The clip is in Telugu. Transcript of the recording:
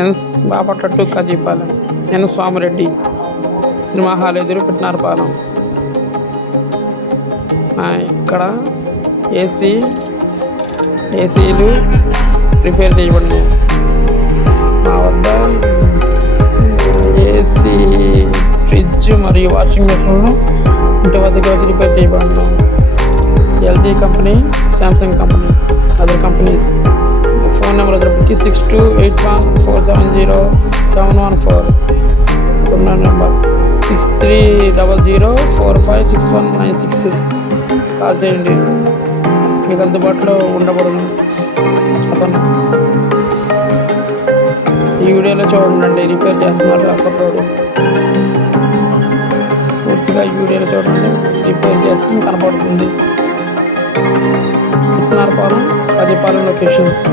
N Bapatla to Kazipalem. N Swamireddy cinema hall ఎదురు పిట్నారపాలెం ఇక్కడ ఏసీ ఏసీలు రిపేర్ చేయబడినాయి. నా వద్ద ఏసీ ఫ్రిడ్జ్ మరియు వాషింగ్ మెషిన్లు ఇంటి వద్దకు వచ్చి రిపేర్ చేయబడిన LG company Samsung company other companies. Phone number కి six two eight one four seven zero seven one four ఉన్న number six three double zero four five six one nine six call చేయండి. మీకు అందుబాటులో ఉండబడును. అతను ఈ వీడియోలో చూడండి రిపేర్ చేస్తున్నారు అక్కడ పూర్తిగా ఈ వీడియోలో చూడండి రిపేర్ చేస్తే కనపడుతుంది. తిప్పినారపాలెం కాజీపాలెం లొకేషన్స్.